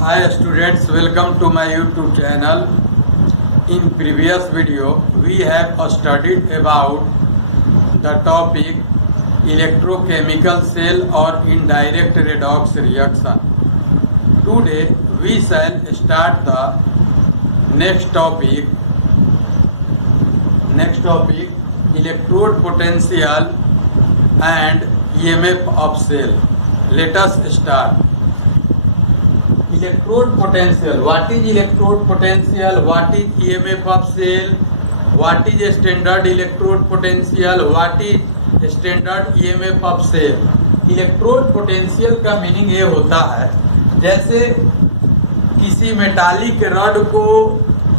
Hi students, welcome to my YouTube channel. In previous video, we have studied about the topic electrochemical cell or indirect redox reaction. Today, we shall start the next topic, electrode potential and EMF of cell. Let us start. Electrode potential. What is electrode potential? What is EMF of cell? What is standard electrode potential? What is standard EMF of cell? Electrode potential का meaning ये होता है, जैसे किसी metallic rod को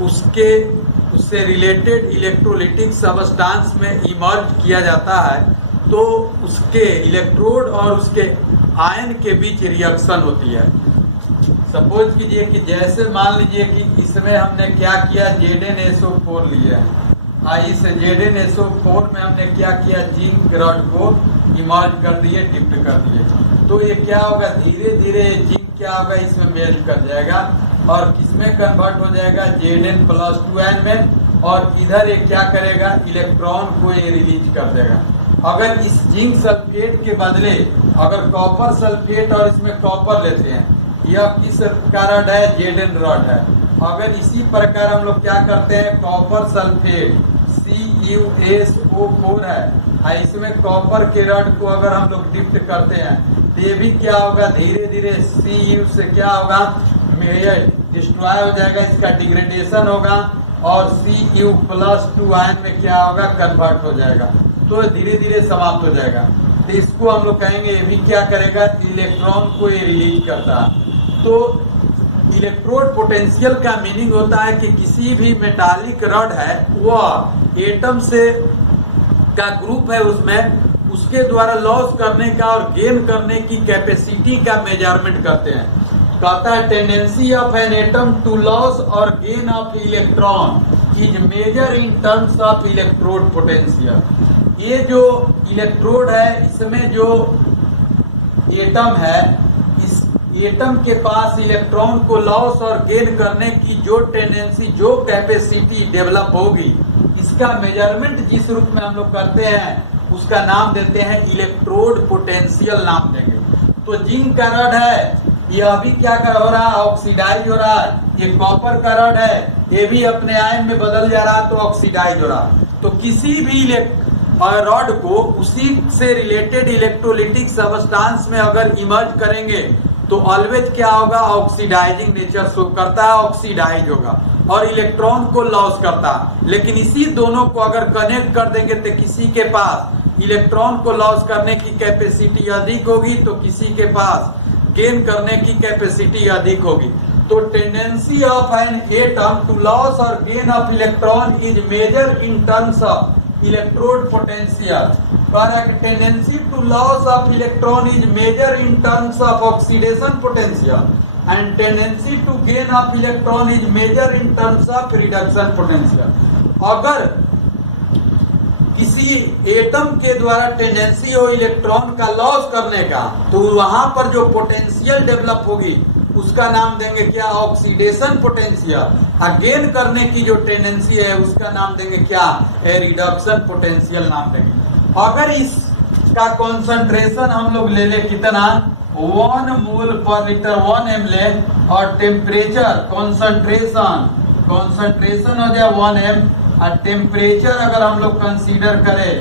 उससे related electrolytic substance में emerge किया जाता है, तो उसके इलेक्ट्रोड और उसके आयन के बीच रिएक्शन होती है। सपोज कीजिए कि जैसे मान लीजिए कि इसमें हमने क्या किया, ZnSO4 लिया है। इस ZnSO4 में हमने क्या किया, जिंक रॉड को इमर्ज कर दिए, डिप्ट कर दिए। तो ये क्या होगा, धीरे धीरे जिंक क्या होगा, इसमें मेल्ट कर जाएगा और किसमें कन्वर्ट हो जाएगा, Zn+2n में। और इधर ये क्या करेगा, इलेक्ट्रॉन को ये रिलीज कर देगा। अगर इस जिंक सल्फेट के बदले अगर कॉपर सल्फेट और इसमें कॉपर लेते हैं, यह किस का रॉड है, Zn रॉड है। अगर इसी प्रकार हम लोग क्या करते हैं, कॉपर सल्फेट CuSO4 है, इसमें कॉपर के रॉड को अगर हम लोग डिप्ट करते हैं, तो ये भी क्या होगा, धीरे धीरे Cu से क्या होगा, डिस्ट्रॉय हो जाएगा, इसका डिग्रेडेशन होगा और Cu+2 आयन में क्या होगा, कन्वर्ट हो जाएगा, तो धीरे धीरे समाप्त हो जाएगा। तो इसको हम लोग कहेंगे, ये भी क्या करेगा, इलेक्ट्रॉन को ये रिलीज करता है। तो इलेक्ट्रोड पोटेंशियल का मीनिंग होता है कि किसी भी मेटालिक रॉड है, वह एटम से का ग्रुप है, उसमें उसके द्वारा लॉस करने का और गेन करने की कैपेसिटी का मेजरमेंट करते हैं। कहता है tendency of an atom to loss और gain of electron is measure in terms of electrode potential. ये जो इलेक्ट्रोड है, इसमें जो एटम है, इस एटम के पास इलेक्ट्रॉन को लॉस और गेन करने की जो टेंडेंसी, जो कैपेसिटी डेवलप होगी, इसका मेजरमेंट जिस रूप में हम लोग करते हैं, उसका नाम देते हैं इलेक्ट्रोड पोटेंशियल नाम देंगे। तो जिंक का रॉड है, यह भी क्या हो रहा है, ऑक्सीडाइज हो रहा है। ये कॉपर का रॉड है, ये भी अपने आयन में बदल जा रहा है, तो ऑक्सीडाइज हो रहा है। तो किसी भी रॉड को उसी से रिलेटेड इलेक्ट्रोलिटिक सबस्टांस में अगर इमर्ज करेंगे, तो ऑलवेज क्या होगा, ऑक्सीडाइजिंग नेचर शो करता है, ऑक्सीडाइज होगा और इलेक्ट्रॉन को लॉस करता है। लेकिन इसी दोनों को अगर कनेक्ट कर देंगे, तो किसी के पास इलेक्ट्रॉन को लॉस करने की कैपेसिटी अधिक होगी, तो किसी के पास गेन करने की कैपेसिटी अधिक होगी। तो tendency of an atom to loss और gain of electron is measure in terms of electrode potential. Correct. Tendency to loss of electron is measured in terms of oxidation potential, and tendency to gain of electron is measured in terms of reduction potential. अगर किसी atom के द्वारा tendency हो electron का loss करने का, तो वहां पर जो पोटेंशियल डेवलप होगी, उसका नाम देंगे क्या, ऑक्सीडेशन पोटेंशियल। गेन करने की जो टेंडेंसी है, उसका नाम देंगे क्या, रिडक्शन पोटेंशियल नाम देंगे। अगर इसका कॉन्सेंट्रेशन हम लोग ले ले कितना, 1 मोल पर लीटर 1 ml ले, और टेम्परेचर कॉन्सेंट्रेशन हो जाए 1 m, और टेम्परेचर अगर हम लोग कंसीडर करें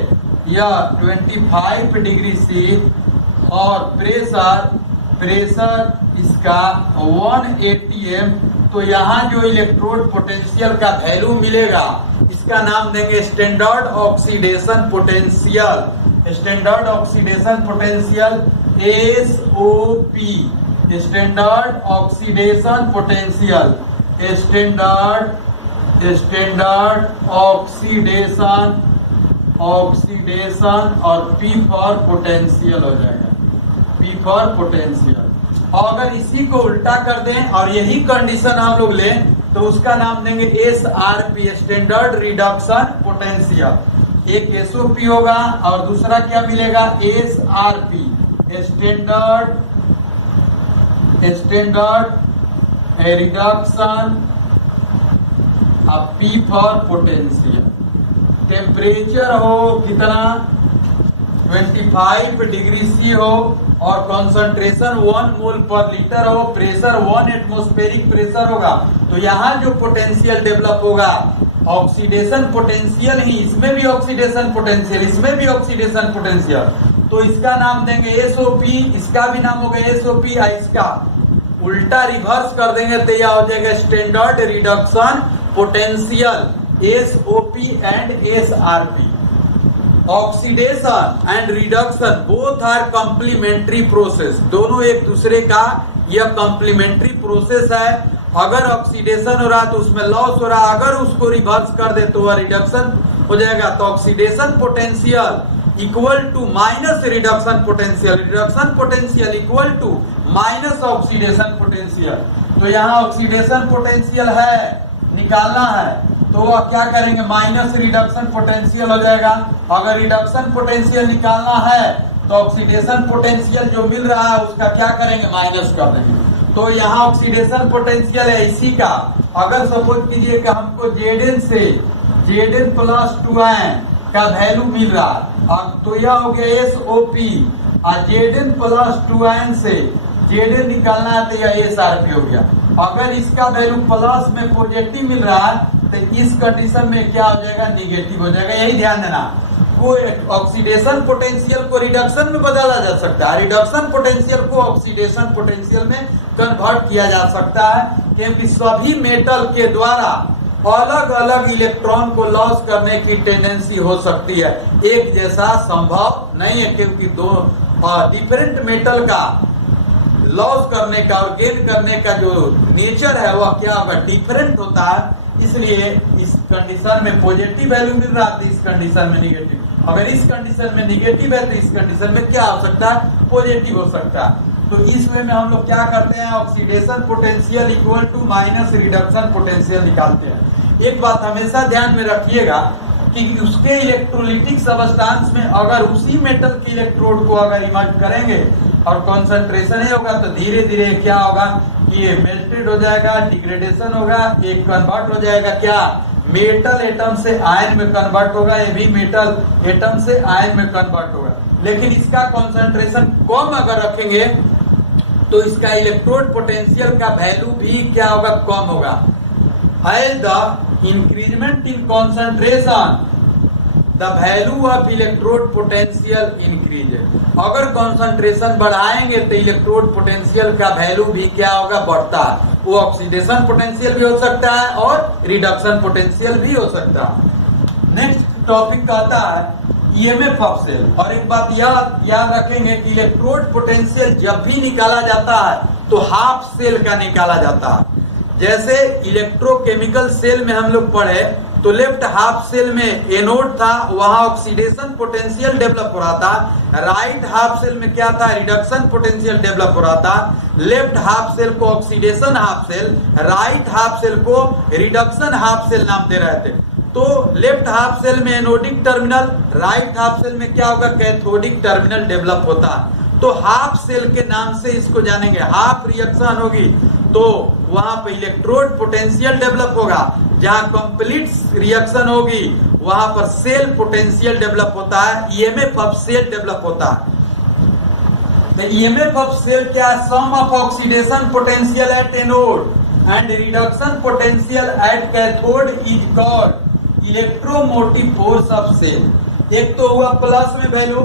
या 25 डिग्री C, और प्रेशर इसका 1 atm, तो यहाँ जो इलेक्ट्रोड पोटेंशियल का वैल्यू मिलेगा, इसका नाम देंगे standard oxidation potential. Standard oxidation potential SOP, standard oxidation potential, standard oxidation और P फॉर पोटेंशियल हो जाएगा, P फॉर पोटेंशियल। और अगर इसी को उल्टा कर दें और यही कंडीशन हम लोग लें, तो उसका नाम देंगे SRP, स्टैंडर्ड रिडक्शन पोटेंशियल। एक SOP होगा और दूसरा क्या मिलेगा, SRP, standard A reduction P for potential, temperature हो कितना 25 डिग्री सी हो और कंसंट्रेशन 1 मोल पर लीटर हो, प्रेशर 1 एटमॉस्फेरिक प्रेशर होगा, तो यहाँ जो पोटेंशियल डेवलप होगा ऑक्सीडेशन पोटेंशियल ही, इसमें भी ऑक्सीडेशन पोटेंशियल, इसमें भी ऑक्सीडेशन पोटेंशियल, तो इसका नाम देंगे एसओपी, इसका भी नाम होगा एसओपी, इसका उल्टा रिवर्स कर देंगे तो यह हो जाएगा standard reduction potential, SOP and SRP. Oxidation and reduction both are complementary process, दोनों एक दूसरे का यह कॉम्प्लीमेंट्री प्रोसेस है। अगर ऑक्सीडेशन हो रहा तो उसमें लॉस हो रहा, अगर उसको रिवर्स कर दे तो वह रिडक्शन हो जाएगा। तो oxidation potential equal to minus reduction potential, reduction potential equal to minus oxidation potential. तो यहाँ ऑक्सीडेशन पोटेंशियल है, निकालना है, तो वह क्या करेंगे माइनस रिडक्शन पोटेंशियल हो जाएगा। अगर रिडक्शन पोटेंशियल निकालना है तो ऑक्सीडेशन पोटेंशियल जो मिल रहा है उसका क्या करेंगे माइनस कर देंगे। तो यहाँ ऑक्सीडेशन पोटेंशियल है इसी का, अगर सपोज कीजिए कि हमको Zn से Zn प्लस 2n का वैल्यू मिल रहा है, तो यह हो गया SOP, और Zn प्लस 2n से Zn निकालना है तो यह SRP हो गया। अगर इसका वैल्यू प्लस में पॉजिटिव मिल रहा है तो इस कंडीशन में क्या हो जाएगा निगेटिव हो जाएगा, यही ध्यान देना। कोई ऑक्सीडेशन पोटेंशियल को रिडक्शन में बदला जा सकता है, रिडक्शन पोटेंशियल को ऑक्सीडेशन पोटेंशियल में कन्वर्ट किया जा सकता है, क्योंकि सभी मेटल के द्वारा अलग अलग इलेक्ट्रॉन को लॉस करने की टेंडेंसी हो सकती है, एक जैसा संभव नहीं है, क्योंकि दो डिफरेंट मेटल का लॉस करने का और गेन करने का जो नेचर है वह क्या होगा डिफरेंट होता है। इसलिए इस कंडीशन में पॉजिटिव वैल्यू मिल रहा है, इस कंडीशन में निगेटिव, अगर इस कंडीशन में निगेटिव है तो इस कंडीशन में क्या हो सकता है पॉजिटिव हो सकता है। तो इस वे में हम लोग क्या करते हैं oxidation potential equal to minus reduction potential निकालते हैं। एक बात हमेशा ध्यान में रखिएगा कि उसके इलेक्ट्रोलिटिक सबस्टांस में अगर उसी मेटल के इलेक्ट्रोड को अगर इमर्ज करेंगे और कंसंट्रेशन ही होगा तो धीरे धीरे क्या होगा कि ये मेल्टेड हो जाएगा, डिग्रेडेशन होगा, एक कन्वर्ट हो जाएगा क्या मेटल एटम से आयन में कन्वर्ट होगा, ये भी मेटल एटम से आयन में कन्वर्ट होगा। लेकिन इसका कंसंट्रेशन कम अगर रखेंगे तो इसका इलेक्ट्रोड पोटेंशियल का वैल्यू भी क्या होगा कम होगा। As the increment in concentration, the value of electrode potential increases. अगर कंसंट्रेशन बढ़ाएंगे तो इलेक्ट्रोड पोटेंशियल का वैल्यू भी क्या होगा बढ़ता है, वो ऑक्सीडेशन पोटेंशियल भी हो सकता है और रिडक्शन पोटेंशियल भी हो सकता है। नेक्स्ट टॉपिक कहता है ईएमएफ ऑफ सेल, और एक बात याद रखेंगे कि इलेक्ट्रोड पोटेंशियल जब भी निकाला जाता है तो हाफ सेल का निकाला जाता है। जैसे इलेक्ट्रोकेमिकल सेल में हम लोग पढ़े तो लेफ्ट हाफ सेल में एनोड था, वहां ऑक्सीडेशन पोटेंशियल डेवलप हो रहा था, राइट हाफ सेल में क्या था रिडक्शन पोटेंशियल डेवलप हो रहा था। लेफ्ट हाफ सेल को oxidation half cell, right half cell को रिडक्शन हाफ सेल नाम दे रहे थे। तो लेफ्ट हाफ सेल में anodic terminal, right half cell में क्या होगा कैथोडिक टर्मिनल डेवलप होता है। तो हाफ सेल के नाम से इसको जानेंगे, हाफ रिएक्शन होगी तो वहां पे इलेक्ट्रोड पोटेंशियल डेवलप होगा, जहां कंप्लीट रिएक्शन होगी वहां पर सेल पोटेंशियल डेवलप होता है, ईएमएफ ऑफ सेल डेवलप होता है। तो ईएमएफ ऑफ सेल क्या है, sum of oxidation potential at anode and reduction potential at cathode is called electromotive force of cell. एक तो हुआ प्लस में वैल्यू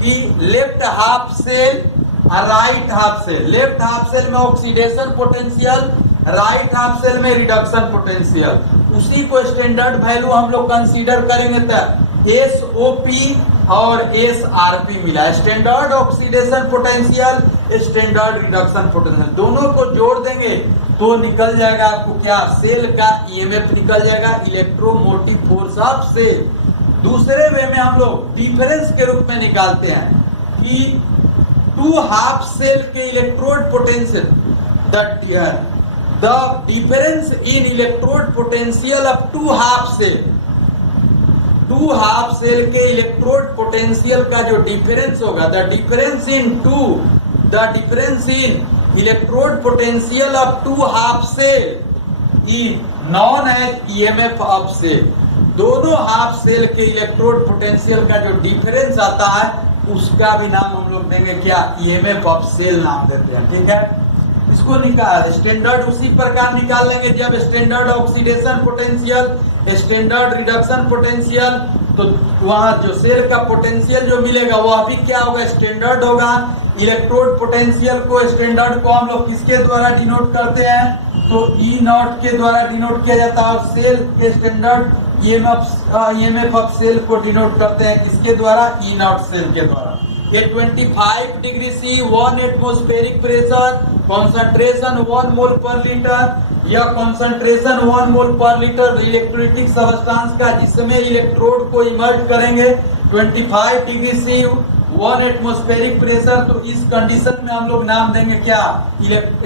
कि लेफ्ट हाफ सेल और right half cell, left half cell में oxidation potential, right half cell में reduction potential, उसी को स्टैंडर्ड वैल्यू हम लोग कंसीडर करेंगे तो एसओपी और एसआरपी मिला, standard oxidation potential, standard reduction potential, दोनों को जोड़ देंगे तो निकल जाएगा आपको क्या सेल का ईएमएफ निकल जाएगा, इलेक्ट्रोमोटिव फोर्स ऑफ सेल। दूसरे वे में हम लोग डिफरेंस के रूप में निकालते हैं कि टू हाफ सेल के electrode potential, the difference in electrode potential of two half cell, two half cell के इलेक्ट्रोड पोटेंशियल का जो डिफरेंस होगा, the difference in electrode potential of two half cell E known as EMF of cell. दोनों half cell के electrode potential का जो difference आता है उसका भी नाम हम लोग देंगे क्या, ईएमएफ ऑफ सेल नाम देते हैं। ठीक है, इसको निकाल स्टैंडर्ड उसी प्रकार निकाल लेंगे जब standard oxidation potential, standard reduction potential, तो वहां जो सेल का पोटेंशियल जो मिलेगा वह भी क्या होगा, स्टैंडर्ड होगा। इलेक्ट्रोड पोटेंशियल को स्टैंडर्ड को हम लोग किसके द्वारा डिनोट करते हैं, तो ई नॉट के द्वारा डिनोट किया जाता है। और सेल के स्टैंडर्ड ईएमएफ ऑफ सेल को डिनोट करते हैं किसके द्वारा, ई नॉट सेल के द्वारा। ये 25 degree C 1 atmospheric pressure, concentration 1 mole पर लीटर या कॉन्सेंट्रेशन 1 मोल पर लीटर इलेक्ट्रोलिटिक सब्सटेंस का जिसमें इलेक्ट्रोड को इमर्ज करेंगे 25 डिग्री सी 1 एटमॉस्फेरिक प्रेशर। तो इस कंडीशन में हम लोग नाम देंगे क्या,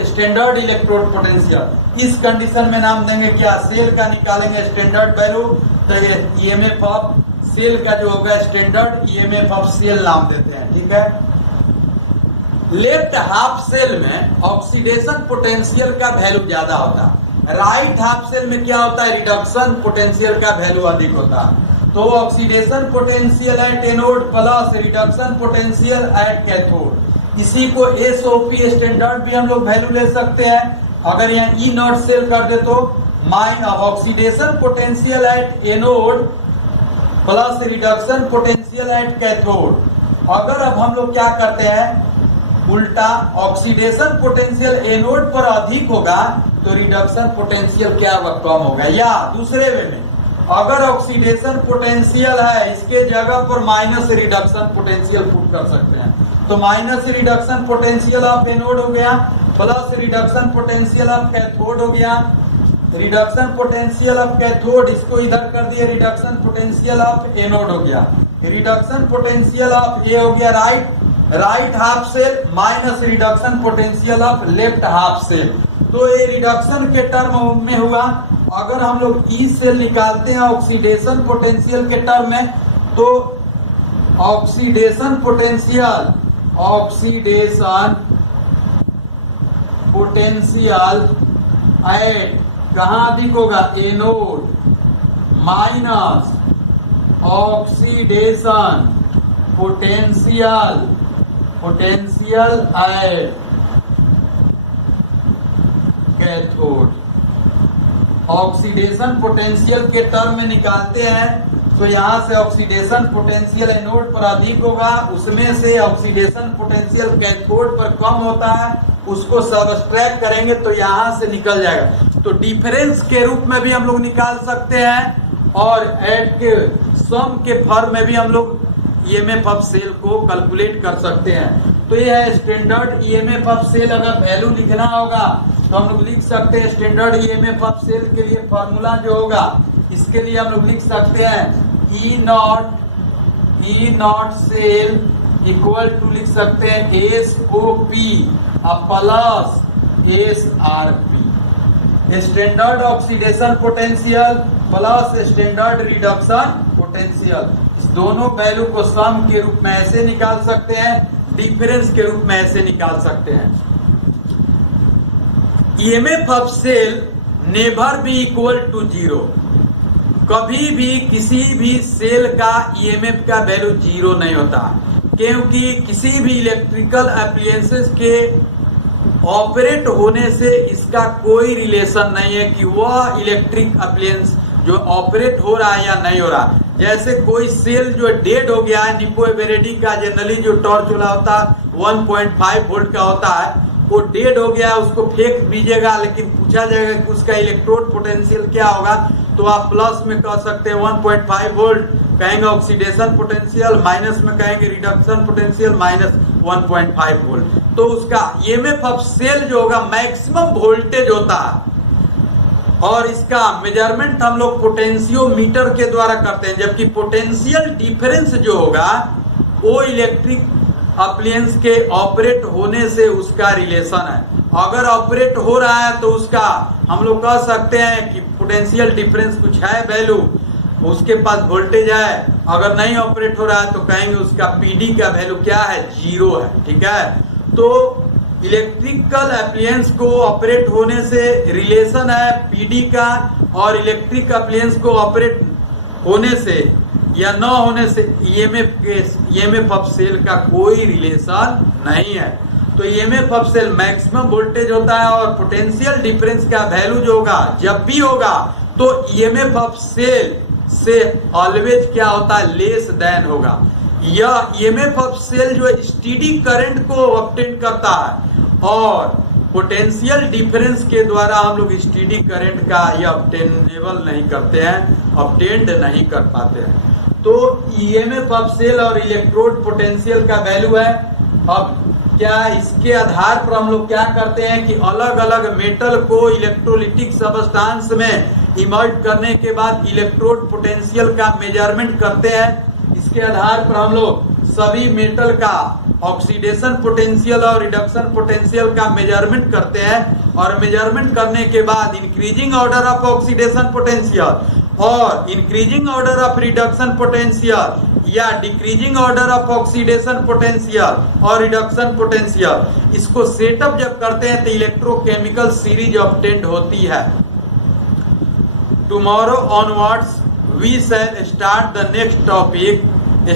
स्टैंडर्ड इलेक्ट्रोड पोटेंशियल। इस कंडीशन में नाम देंगे क्या, सेल का निकालेंगे स्टैंडर्ड वैल्यू, तो ये ईएमएफ ऑफ सेल का जो होगा स्टैंडर्ड ईएमएफ ऑफ सेल नाम देते हैं। ठीक है, लेफ्ट हाफ सेल में ऑक्सीडेशन पोटेंशियल का वैल्यू ज्यादा होता है, राइट हाफ सेल में क्या होता है, रिडक्शन पोटेंशियल का वैल्यू अधिक होता है। तो oxidation potential at anode plus reduction potential at cathode, इसी को एसओपी स्टैंडर्ड भी हम लोग वैल्यू ले सकते हैं। अगर यहाँ ई नॉट सेल कर दे तो oxidation potential at anode plus reduction potential at cathode. अगर अब हम लोग क्या करते हैं उल्टा, ऑक्सीडेशन पोटेंशियल एनोड पर अधिक होगा तो रिडक्शन पोटेंशियल क्या होगा, कम होगा। या दूसरे वे में अगर ऑक्सीडेशन पोटेंशियल है इसके जगह पर माइनस रिडक्शन पोटेंशियल पुट कर सकते हैं, तो minus reduction potential of anode हो गया plus reduction potential of cathode हो गया। रिडक्शन पोटेंशियल ऑफ कैथोड इसको इधर कर दिए, रिडक्शन पोटेंशियल ऑफ एनोड हो गया। रिडक्शन पोटेंशियल ऑफ ए हो गया right half cell minus reduction potential of left half cell. तो ये रिडक्शन के टर्म में हुआ। अगर हम लोग ई सेल निकालते हैं ऑक्सीडेशन पोटेंशियल के टर्म में, तो ऑक्सीडेशन पोटेंशियल एट कहाँ अधिक होगा, anode minus oxidation potential at cathode. Oxidation potential के टर्म में निकालते हैं तो यहाँ से ऑक्सीडेशन पोटेंशियल एनोड पर अधिक होगा, उसमें से ऑक्सीडेशन पोटेंशियल कैथोड पर कम होता है, उसको सब्ट्रैक्ट करेंगे तो यहाँ से निकल जाएगा। तो डिफरेंस के रूप में भी हम लोग निकाल सकते हैं और ऐड के सम के फॉर्म में भी हम लोग ईएमएफ ऑफ सेल को कैलकुलेट कर सकते हैं। तो ये है स्टैंडर्ड ईएमएफ ऑफ सेल। अगर वैल्यू लिखना होगा तो हम लोग लिख सकते हैं स्टैंडर्ड ईएमएफ ऑफ सेल के लिए फॉर्मूला जो होगा इसके लिए हम लोग लिख सकते हैं ई नॉट सेल इक्वल टू लिख सकते हैं SOP plus SRP, standard oxidation potential plus standard reduction potential. इस दोनों वैल्यू को सम के रूप में ऐसे निकाल सकते हैं, डिफरेंस के रूप में ऐसे निकाल सकते हैं। EMF of cell never be equal to zero, कभी भी किसी भी सेल का ईएमएफ का वैल्यू जीरो नहीं होता, क्योंकि किसी भी इलेक्ट्रिकल एप्लायंसेस के ऑपरेट होने से इसका कोई रिलेशन नहीं है कि वह इलेक्ट्रिक अप्लायंस जो ऑपरेट हो रहा है या नहीं हो रहा। जैसे कोई सेल जो डेड हो गया है, निको एवरेडी का जनरली जो टॉर्च वाला होता है 1.5 वोल्ट का होता है, वो डेड हो गया, उसको फेंक दीजिएगा, लेकिन पूछा जाएगा कि उसका इलेक्ट्रोड पोटेंशियल क्या होगा, तो आप प्लस में कह सकते हैं 1.5 वोल्ट कहेंगे ऑक्सीडेशन पोटेंशियल, माइनस में कहेंगे रिडक्शन पोटेंशियल माइनस 1.5 वोल्ट। तो उसका ईएमएफ ऑफ सेल जो होगा मैक्सिमम वोल्टेज होता है और इसका मेजरमेंट हम लोग पोटेंशियोमीटर के द्वारा करते हैं, जबकि पोटेंशियल डिफरेंस जो होगा वो इलेक्ट्रिक अप्लायंस के ऑपरेट होने से उसका रिलेशन है। अगर ऑपरेट हो रहा है तो उसका हम लोग कह सकते हैं कि पोटेंशियल डिफरेंस कुछ है वैल्यू, उसके पास वोल्टेज है। अगर नहीं ऑपरेट हो रहा है तो कहेंगे उसका पीडी का वैल्यू क्या है, जीरो है। ठीक है, तो इलेक्ट्रिकल अप्लायंस को ऑपरेट होने से रिलेशन है पीडी का, और इलेक्ट्रिक अप्लायंस को ऑपरेट होने से या न होने से ईएमएफ ऑफ सेल का कोई रिलेशन नहीं है। तो EMF of cell maximum voltage होता है और पोटेंशियल डिफरेंस का वैल्यू जो होगा जब भी होगा तो ईएमएफ ऑफ सेल से ऑलवेज क्या होता है, लेस देन होगा। यह ईएमएफ ऑफ सेल जो है स्टेडी करंट को ऑब्टेन करता है और पोटेंशियल डिफरेंस के द्वारा हम लोग स्टेडी करंट का यह ऑब्टेनेबल नहीं करते हैं, ऑब्टेन्ड नहीं कर पाते हैं। तो ईएमएफ ऑफ सेल और इलेक्ट्रोड पोटेंशियल का वैल्यू है। अब क्या इसके आधार पर हम लोग क्या करते हैं कि अलग अलग मेटल को इलेक्ट्रोलिटिक सबस्टांस में इमर्ज करने के बाद इलेक्ट्रोड पोटेंशियल का मेजरमेंट करते हैं। इसके आधार पर हम लोग सभी मेटल का ऑक्सीडेशन पोटेंशियल और रिडक्शन पोटेंशियल का मेजरमेंट करते हैं और मेजरमेंट करने के बाद increasing order of oxidation potential और increasing order of reduction potential या decreasing order of oxidation potential और रिडक्शन पोटेंशियल, इसको सेटअप जब करते हैं तो इलेक्ट्रोकेमिकल सीरीज ऑब्टेन्ड होती है। Tomorrow onwards we shall start the next topic,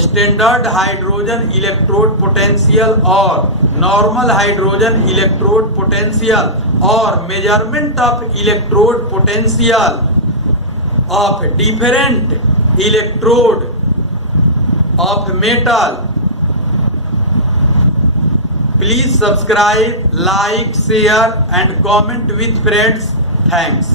standard hydrogen electrode potential और नॉर्मल हाइड्रोजन इलेक्ट्रोड पोटेंशियल और measurement of electrode potential of different electrode of metal. Please subscribe, like, share and comment with friends. Thanks.